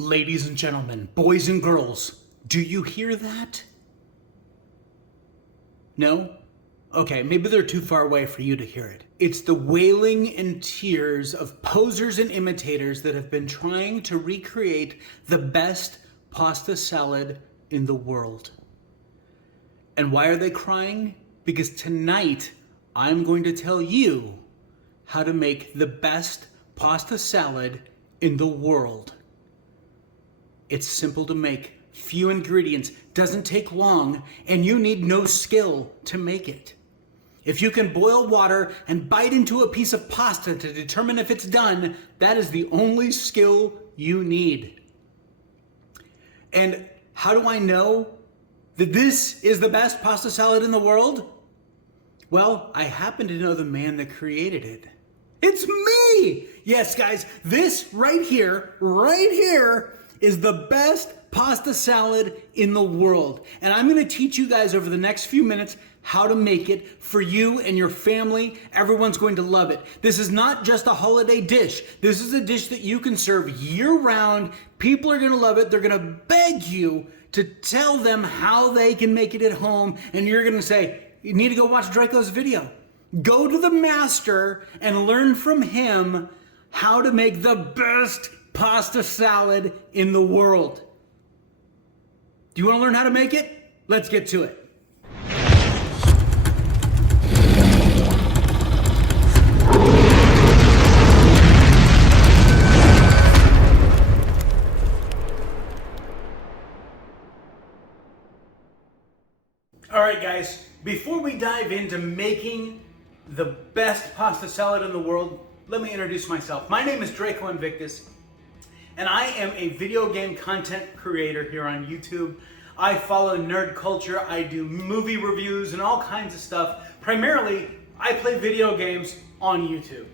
Ladies and gentlemen, boys and girls, do you hear that? No? Okay, maybe they're too far away for you to hear it. It's the wailing and tears of posers and imitators that have been trying to recreate the best pasta salad in the world. And why are they crying? Because tonight, I'm going to tell you how to make the best pasta salad in the world. It's simple to make, few ingredients, doesn't take long, and you need no skill to make it. If you can boil water and bite into a piece of pasta to determine if it's done, that is the only skill you need. And how do I know that this is the best pasta salad in the world? Well, I happen to know the man that created it. It's me! Yes, guys, this right here is the best pasta salad in the world. And I'm gonna teach you guys over the next few minutes how to make it for you and your family. Everyone's going to love it. This is not just a holiday dish. This is a dish that you can serve year round. People are gonna love it. They're gonna beg you to tell them how they can make it at home. And you're gonna say, you need to go watch Draco's video. Go to the master and learn from him how to make the best pasta salad in the world. Do you want to learn how to make it? Let's get to it. All right, guys, before we dive into making the best pasta salad in the world, let me introduce myself. My name is Draco Invictus, and I am a video game content creator here on YouTube. I follow nerd culture, I do movie reviews and all kinds of stuff. Primarily, I play video games on YouTube.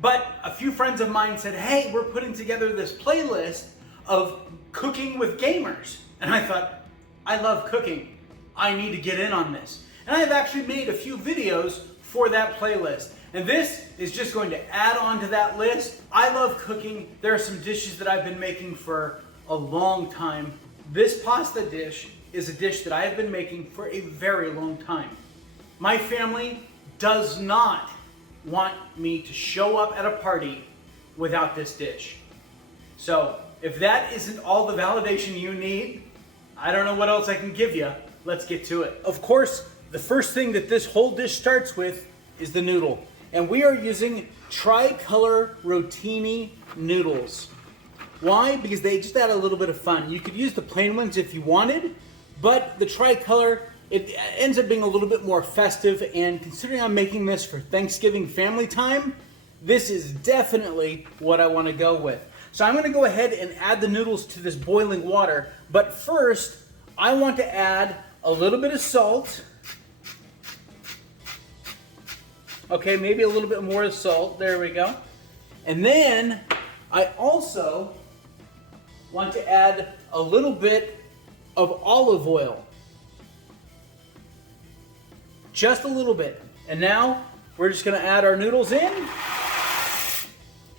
But a few friends of mine said, hey, we're putting together this playlist of cooking with gamers. And I thought, I love cooking. I need to get in on this. And I've actually made a few videos for that playlist. And this is just going to add on to that list. I love cooking. There are some dishes that I've been making for a long time. This pasta dish is a dish that I have been making for a very long time. My family does not want me to show up at a party without this dish. So if that isn't all the validation you need, I don't know what else I can give you. Let's get to it. Of course, the first thing that this whole dish starts with is the noodle. And we are using tricolor rotini noodles. Why? Because they just add a little bit of fun. You could use the plain ones if you wanted, but the tricolor, it ends up being a little bit more festive, and considering I'm making this for Thanksgiving family time, this is definitely what I want to go with. So I'm going to go ahead and add the noodles to this boiling water, but first I want to add a little bit of salt. Okay, maybe a little bit more of salt. There we go. And then I also want to add a little bit of olive oil. Just a little bit. And now we're just going to add our noodles in.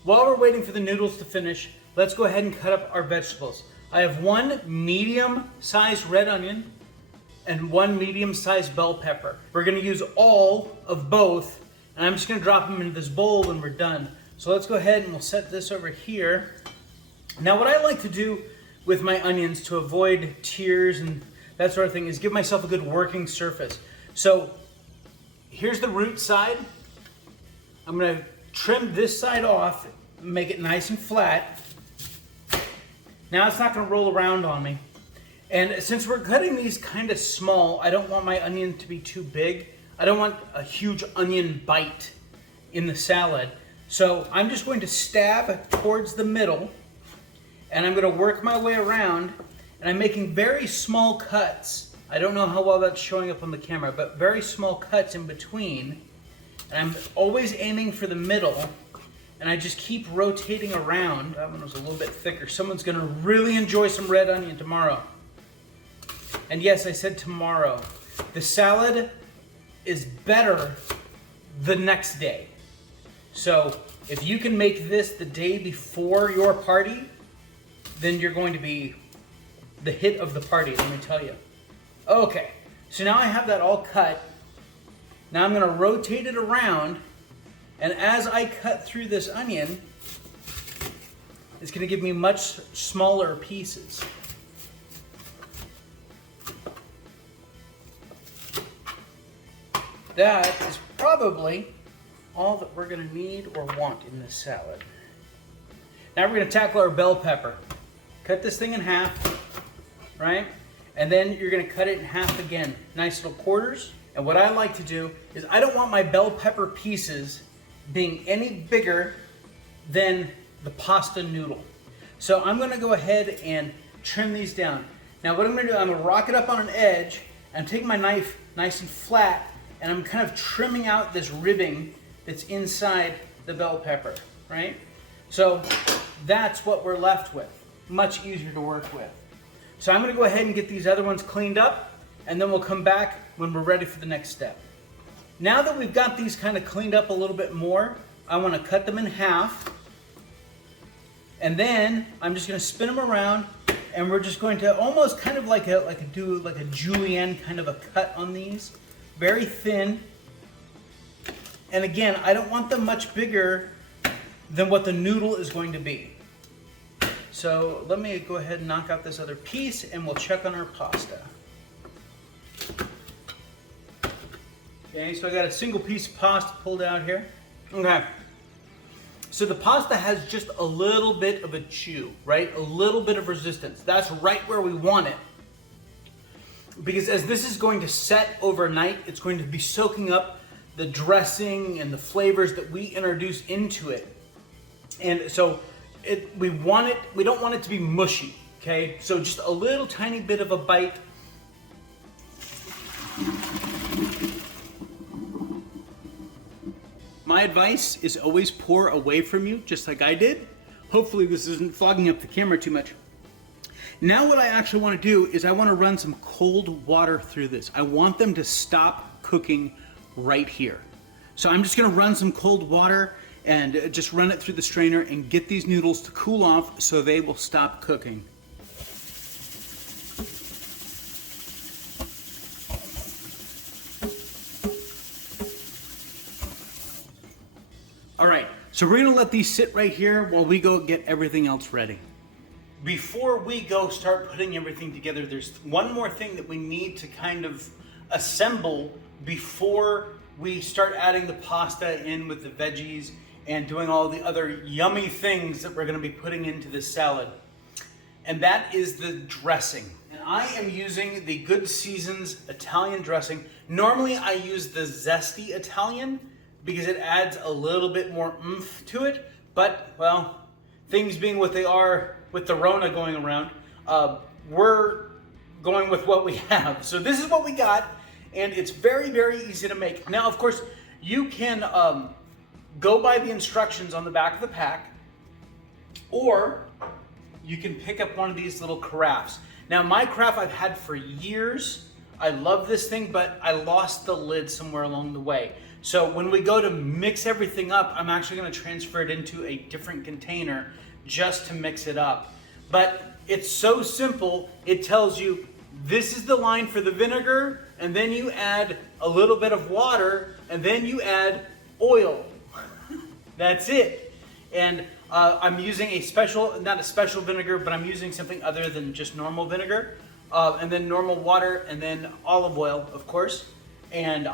While we're waiting for the noodles to finish, let's go ahead and cut up our vegetables. I have one medium-sized red onion and one medium-sized bell pepper. We're going to use all of both. And I'm just going to drop them into this bowl when we're done. So let's go ahead and we'll set this over here. Now what I like to do with my onions to avoid tears and that sort of thing is give myself a good working surface. So here's the root side. I'm going to trim this side off, make it nice and flat. Now it's not going to roll around on me. And since we're cutting these kind of small, I don't want my onion to be too big. I don't want a huge onion bite in the salad. So I'm just going to stab towards the middle, and I'm going to work my way around, and I'm making very small cuts. I don't know how well that's showing up on the camera, but very small cuts in between. And I'm always aiming for the middle, and I just keep rotating around. That one was a little bit thicker. Someone's going to really enjoy some red onion tomorrow. And yes, I said tomorrow. The salad is better the next day. So if you can make this the day before your party, then you're going to be the hit of the party, let me tell you. Okay, so now I have that all cut. Now I'm gonna rotate it around, and as I cut through this onion, it's gonna give me much smaller pieces. That is probably all that we're gonna need or want in this salad. Now we're gonna tackle our bell pepper. Cut this thing in half, right? And then you're gonna cut it in half again. Nice little quarters. And what I like to do is I don't want my bell pepper pieces being any bigger than the pasta noodle. So I'm gonna go ahead and trim these down. Now what I'm gonna do, I'm gonna rock it up on an edge. I'm taking my knife nice and flat, and I'm kind of trimming out this ribbing that's inside the bell pepper, right? So that's what we're left with. Much easier to work with. So I'm gonna go ahead and get these other ones cleaned up, and then we'll come back when we're ready for the next step. Now that we've got these kind of cleaned up a little bit more, I wanna cut them in half, and then I'm just gonna spin them around, and we're just going to almost kind of do a julienne kind of a cut on these. Very thin. And again, I don't want them much bigger than what the noodle is going to be. So let me go ahead and knock out this other piece, and we'll check on our pasta. Okay, so I got a single piece of pasta pulled out here. Okay. So the pasta has just a little bit of a chew, right? A little bit of resistance. That's right where we want it. Because as this is going to set overnight, it's going to be soaking up the dressing and the flavors that we introduce into it. And so we don't want it to be mushy, okay? So just a little tiny bit of a bite. My advice is always pour away from you, just like I did. Hopefully this isn't fogging up the camera too much. Now what I actually want to do is I want to run some cold water through this. I want them to stop cooking right here. So I'm just going to run some cold water and just run it through the strainer and get these noodles to cool off so they will stop cooking. All right, so we're gonna let these sit right here while we go get everything else ready. Before we go start putting everything together, there's one more thing that we need to kind of assemble before we start adding the pasta in with the veggies and doing all the other yummy things that we're gonna be putting into this salad. And that is the dressing. And I am using the Good Seasons Italian dressing. Normally I use the zesty Italian because it adds a little bit more oomph to it. But, well, things being what they are with the Rona going around, we're going with what we have. So this is what we got, and it's very, very easy to make. Now, of course, you can go by the instructions on the back of the pack, or you can pick up one of these little carafes. Now, my carafe I've had for years. I love this thing, but I lost the lid somewhere along the way. So when we go to mix everything up, I'm actually going to transfer it into a different container just to mix it up. But it's so simple. It tells you this is the line for the vinegar, and then you add a little bit of water, and then you add oil. That's it. And I'm using not a special vinegar, but I'm using something other than just normal vinegar. And then normal water, and then olive oil, of course. And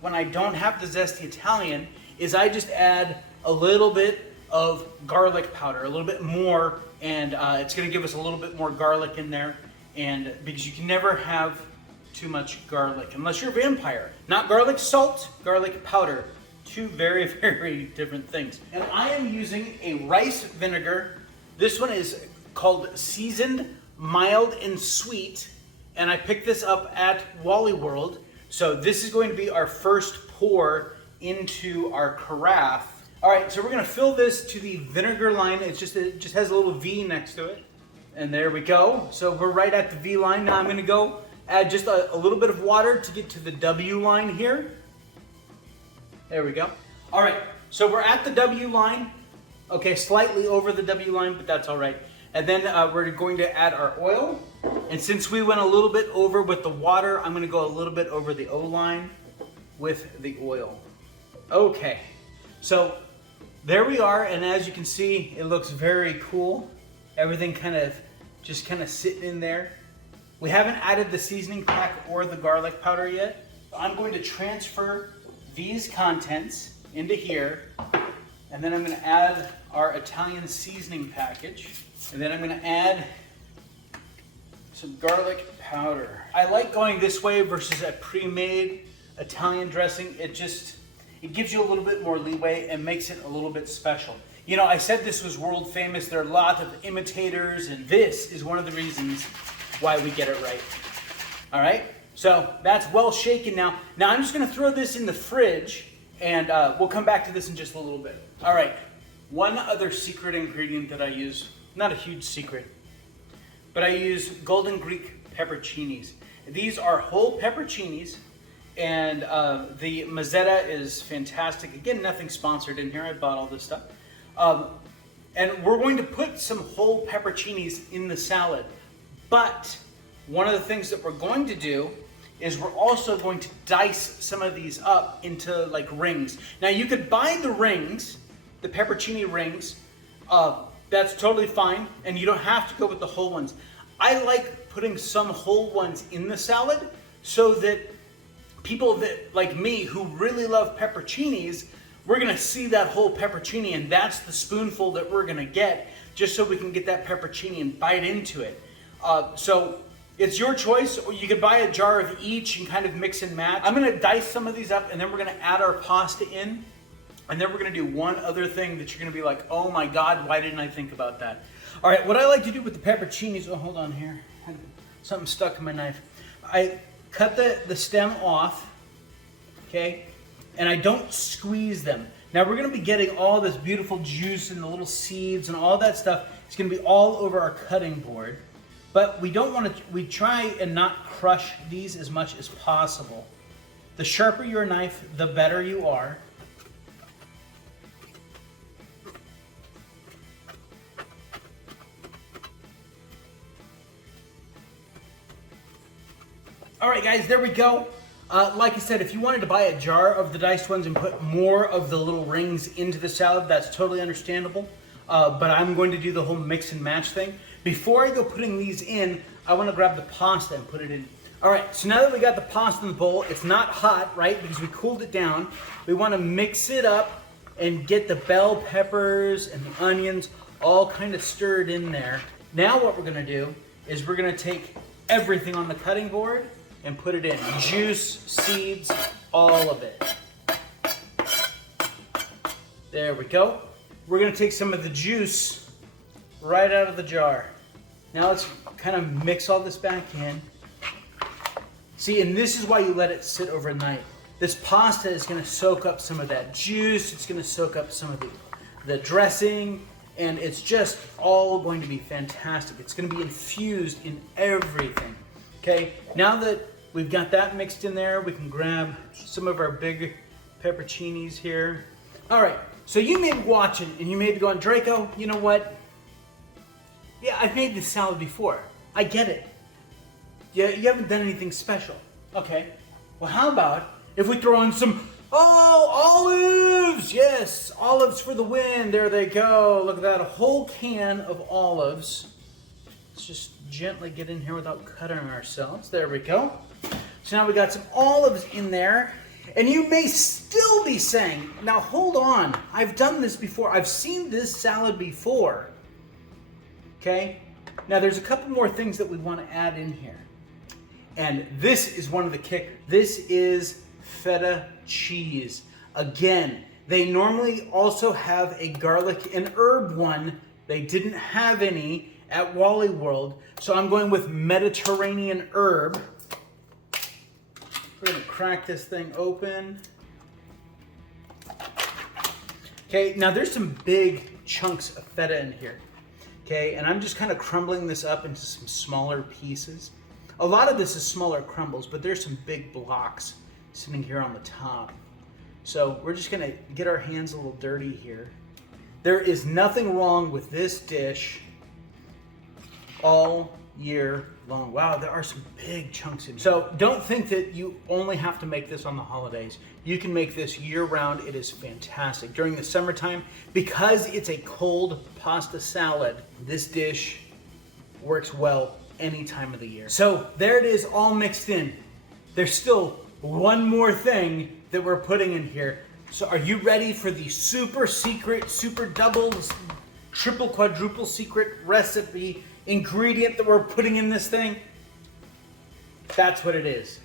when I don't have the zesty Italian, I just add a little bit of garlic powder, a little bit more, and it's gonna give us a little bit more garlic in there. And because you can never have too much garlic, unless you're a vampire. Not garlic salt, garlic powder. Two very, very different things. And I am using a rice vinegar. This one is called Seasoned Mild and Sweet, and I picked this up at Wally World. So this is going to be our first pour into our carafe. All right, so we're gonna fill this to the vinegar line. It just has a little V next to it. And there we go. So we're right at the V line. Now I'm gonna go add just a little bit of water to get to the W line here. There we go. All right, so we're at the W line. Okay, slightly over the W line, but that's all right. And then we're going to add our oil. And since we went a little bit over with the water, I'm gonna go a little bit over the O line with the oil. Okay, so there we are, and as you can see, it looks very cool. Everything just kind of sitting in there. We haven't added the seasoning pack or the garlic powder yet. I'm going to transfer these contents into here, and then I'm going to add our Italian seasoning package, and then I'm going to add some garlic powder. I like going this way versus a pre-made Italian dressing. It gives you a little bit more leeway and makes it a little bit special. You know, I said this was world famous. There are a lot of imitators, and this is one of the reasons why we get it right. All right, so that's well shaken now. Now I'm just gonna throw this in the fridge, and we'll come back to this in just a little bit. All right, one other secret ingredient that I use, not a huge secret, but I use Golden Greek pepperoncinis. These are whole pepperoncinis, and the mazzetta is fantastic. Again, nothing sponsored in here. I bought all this stuff. And we're going to put some whole pepperoncinis in the salad. But one of the things that we're going to do is we're also going to dice some of these up into like rings. Now you could buy the rings, the pepperoncini rings. That's totally fine. And you don't have to go with the whole ones. I like putting some whole ones in the salad so that people that like me who really love pepperoncinis, we're gonna see that whole pepperoncini, and that's the spoonful that we're gonna get, just so we can get that pepperoncini and bite into it. So it's your choice, or you could buy a jar of each and kind of mix and match. I'm gonna dice some of these up, and then we're gonna add our pasta in, and then we're gonna do one other thing that you're gonna be like, oh my God, why didn't I think about that? All right, what I like to do with the pepperoncinis, oh, hold on here. Something stuck in my knife. I cut the stem off, okay? And I don't squeeze them. Now we're gonna be getting all this beautiful juice and the little seeds and all that stuff. It's gonna be all over our cutting board. But we don't wanna, we try and not crush these as much as possible. The sharper your knife, the better you are. All right, guys, there we go. Like I said, if you wanted to buy a jar of the diced ones and put more of the little rings into the salad, that's totally understandable. But I'm going to do the whole mix and match thing. Before I go putting these in, I want to grab the pasta and put it in. All right, so now that we got the pasta in the bowl, it's not hot, right? Because we cooled it down. We want to mix it up and get the bell peppers and the onions all kind of stirred in there. Now what we're going to do is we're going to take everything on the cutting board and put it in. Juice, seeds, all of it. There we go. We're gonna take some of the juice right out of the jar. Now let's kind of mix all this back in. See, and this is why you let it sit overnight. This pasta is gonna soak up some of that juice. It's gonna soak up some of the dressing, and it's just all going to be fantastic. It's gonna be infused in everything. Okay, now that we've got that mixed in there, we can grab some of our big pepperoncinis here. All right, so you may be watching and you may be going, Draco, you know what? Yeah, I've made this salad before. I get it. Yeah, you haven't done anything special. Okay, well, how about if we throw in some, olives? Yes, olives for the win. There they go. Look at that, a whole can of olives. Let's just gently get in here without cutting ourselves. There we go. So now we got some olives in there. And you may still be saying, now hold on, I've done this before. I've seen this salad before. Okay? Now there's a couple more things that we want to add in here. And this is one of the kickers. This is feta cheese. Again, they normally also have a garlic and herb one. They didn't have any at Wally World, so I'm going with Mediterranean herb. We're gonna crack this thing open. Okay, now there's some big chunks of feta in here. Okay, and I'm just kind of crumbling this up into some smaller pieces. A lot of this is smaller crumbles, but there's some big blocks sitting here on the top. So we're just gonna get our hands a little dirty here. There is nothing wrong with this dish all year long. Wow, there are some big chunks in here. So don't think that you only have to make this on the holidays. You can make this year round. It is fantastic. During the summertime, because it's a cold pasta salad, this dish works well any time of the year. So there it is, all mixed in. There's still one more thing that we're putting in here. So are you ready for the super secret, super double, triple, quadruple secret recipe ingredient that we're putting in this thing? That's what it is.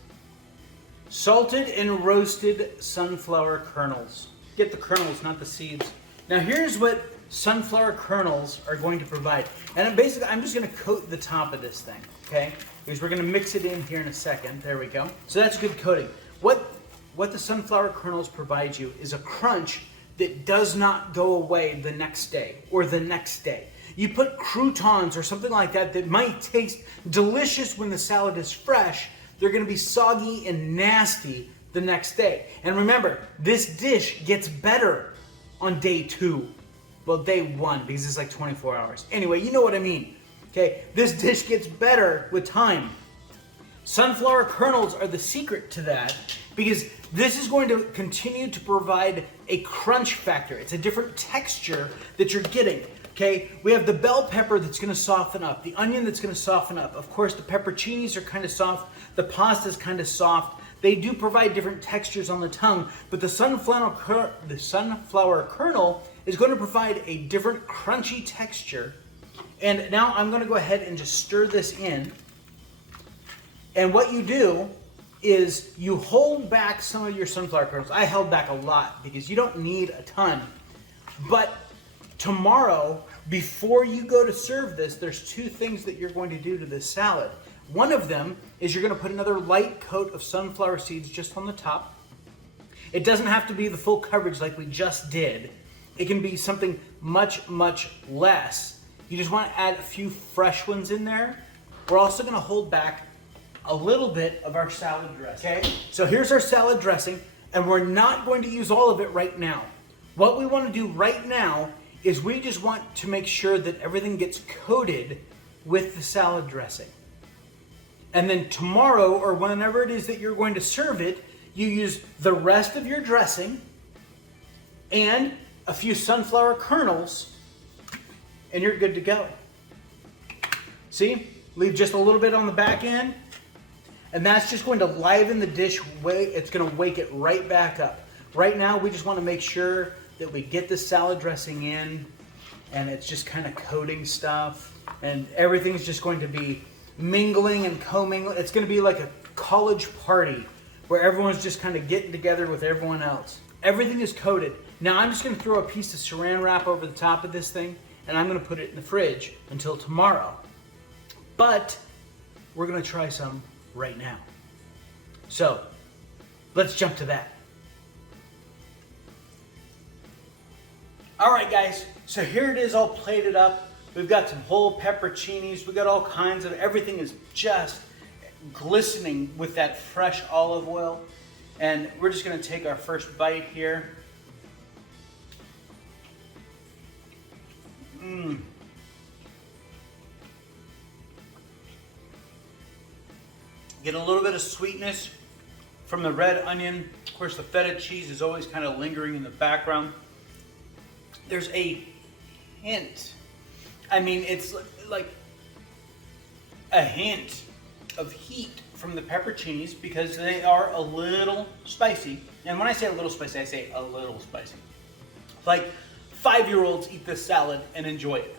Salted and roasted sunflower kernels. Get the kernels, not the seeds. Now here's what sunflower kernels are going to provide. And basically, I'm just gonna coat the top of this thing, okay? Because we're gonna mix it in here in a second. There we go. So that's good coating. What the sunflower kernels provide you is a crunch that does not go away the next day or the next day. You put croutons or something like that that might taste delicious when the salad is fresh, they're gonna be soggy and nasty the next day. And remember, this dish gets better on day 2. Well, day 1, because it's like 24 hours. Anyway, you know what I mean. Okay, this dish gets better with time. Sunflower kernels are the secret to that, because this is going to continue to provide a crunch factor. It's a different texture that you're getting. Okay, we have the bell pepper that's gonna soften up, the onion that's gonna soften up. Of course, the pepperoncinis are kind of soft, the pasta's kind of soft. They do provide different textures on the tongue, but the sunflower kernel is going to provide a different crunchy texture. And now I'm gonna go ahead and just stir this in. And what you do is you hold back some of your sunflower kernels. I held back a lot because you don't need a ton. But tomorrow, before you go to serve this, there's 2 things that you're going to do to this salad. One of them is you're going to put another light coat of sunflower seeds just on the top. It doesn't have to be the full coverage like we just did. It can be something much, much less. You just want to add a few fresh ones in there. We're also going to hold back a little bit of our salad dressing. Okay, so here's our salad dressing, and we're not going to use all of it right now. What we want to do right now is we just want to make sure that everything gets coated with the salad dressing. And then tomorrow, or whenever it is that you're going to serve it, you use the rest of your dressing and a few sunflower kernels, and you're good to go. See? Leave just a little bit on the back end, and that's just going to liven the dish. It's going to wake it right back up. Right now, we just want to make sure that we get the salad dressing in, and it's just kind of coating stuff, and everything's just going to be mingling and co-mingling. It's going to be like a college party where everyone's just kind of getting together with everyone else. Everything is coated. Now I'm just going to throw a piece of saran wrap over the top of this thing, and I'm going to put it in the fridge until tomorrow. But we're going to try some right now. So let's jump to that. All right, guys, so here it is all plated up. We've got some whole pepperoncinis. We've got all kinds of, everything is just glistening with that fresh olive oil. And we're just gonna take our first bite here. Get a little bit of sweetness from the red onion. Of course, the feta cheese is always kind of lingering in the background. There's a hint. I mean, it's like a hint of heat from the pepperoncinis because they are a little spicy. And when I say a little spicy, I say a little spicy. Like 5-year-olds eat this salad and enjoy it.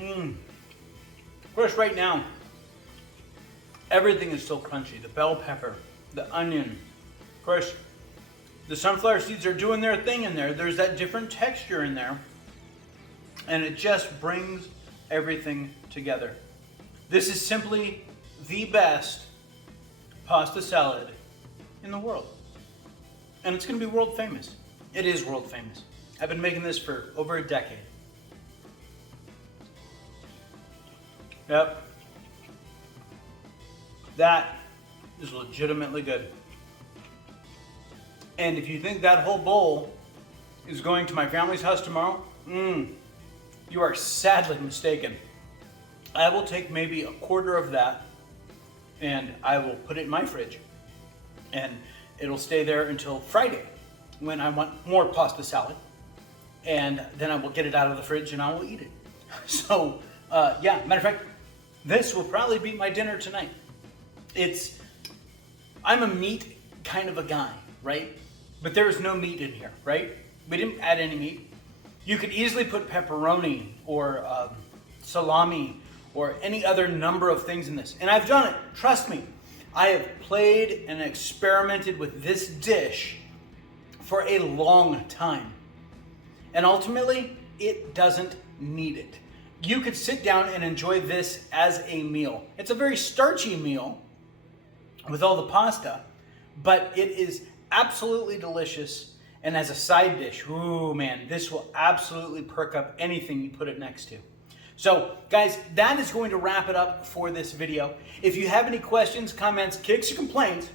Of course, right now, everything is still crunchy. The bell pepper, the onion. Of course, the sunflower seeds are doing their thing in there. There's that different texture in there. And it just brings everything together. This is simply the best pasta salad in the world. And it's going to be world famous. It is world famous. I've been making this for over a decade. Yep. That is legitimately good. And if you think that whole bowl is going to my family's house tomorrow, you are sadly mistaken. I will take maybe a quarter of that and I will put it in my fridge. And it'll stay there until Friday when I want more pasta salad. And then I will get it out of the fridge and I will eat it. So, yeah, matter of fact, this will probably be my dinner tonight. I'm a meat kind of a guy, right? But there is no meat in here, right? We didn't add any meat. You could easily put pepperoni or salami or any other number of things in this. And I've done it, trust me. I have played and experimented with this dish for a long time. And ultimately, it doesn't need it. You could sit down and enjoy this as a meal. It's a very starchy meal with all the pasta, but it is absolutely delicious. And as a side dish, ooh man, this will absolutely perk up anything you put it next to. So guys, that is going to wrap it up for this video. If you have any questions, comments, kicks, or complaints,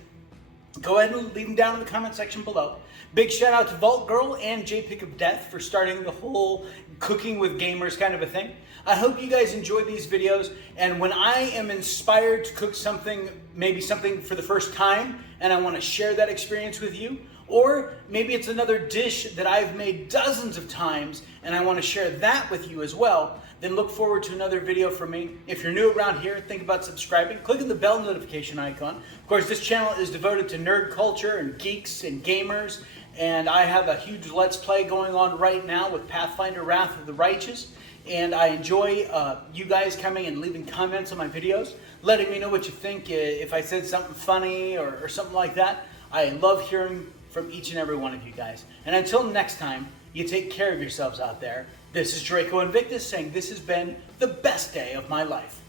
go ahead and leave them down in the comment section below. Big shout out to Vault Girl and 𝐿𝐴 of Death for starting the whole cooking with gamers kind of a thing. I hope you guys enjoy these videos, and when I am inspired to cook something, maybe something for the first time, and I want to share that experience with you, or maybe it's another dish that I've made dozens of times and I want to share that with you as well, then look forward to another video from me. If you're new around here, think about subscribing, clicking the bell notification icon. Of course, this channel is devoted to nerd culture and geeks and gamers, and I have a huge Let's Play going on right now with Pathfinder Wrath of the Righteous, and I enjoy you guys coming and leaving comments on my videos, letting me know what you think, if I said something funny or something like that. I love hearing from each and every one of you guys. And until next time, you take care of yourselves out there. This is Draco Invictus saying this has been the best day of my life.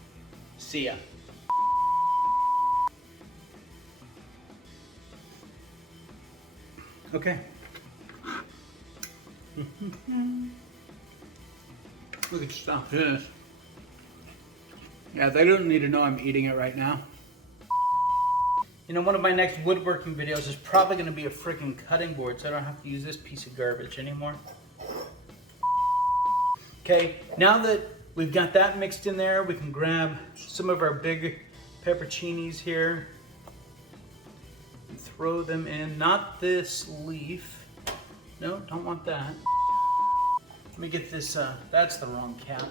See ya. Okay. We could stop this. Yeah, they don't need to know I'm eating it right now. You know, one of my next woodworking videos is probably going to be a freaking cutting board, so I don't have to use this piece of garbage anymore. Okay, now that we've got that mixed in there, we can grab some of our big pepperoncinis here and throw them in. Not this leaf. No, don't want that. Let me get this, that's the wrong cap.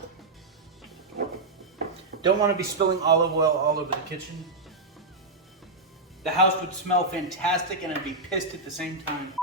Don't want to be spilling olive oil all over the kitchen. The house would smell fantastic and I'd be pissed at the same time.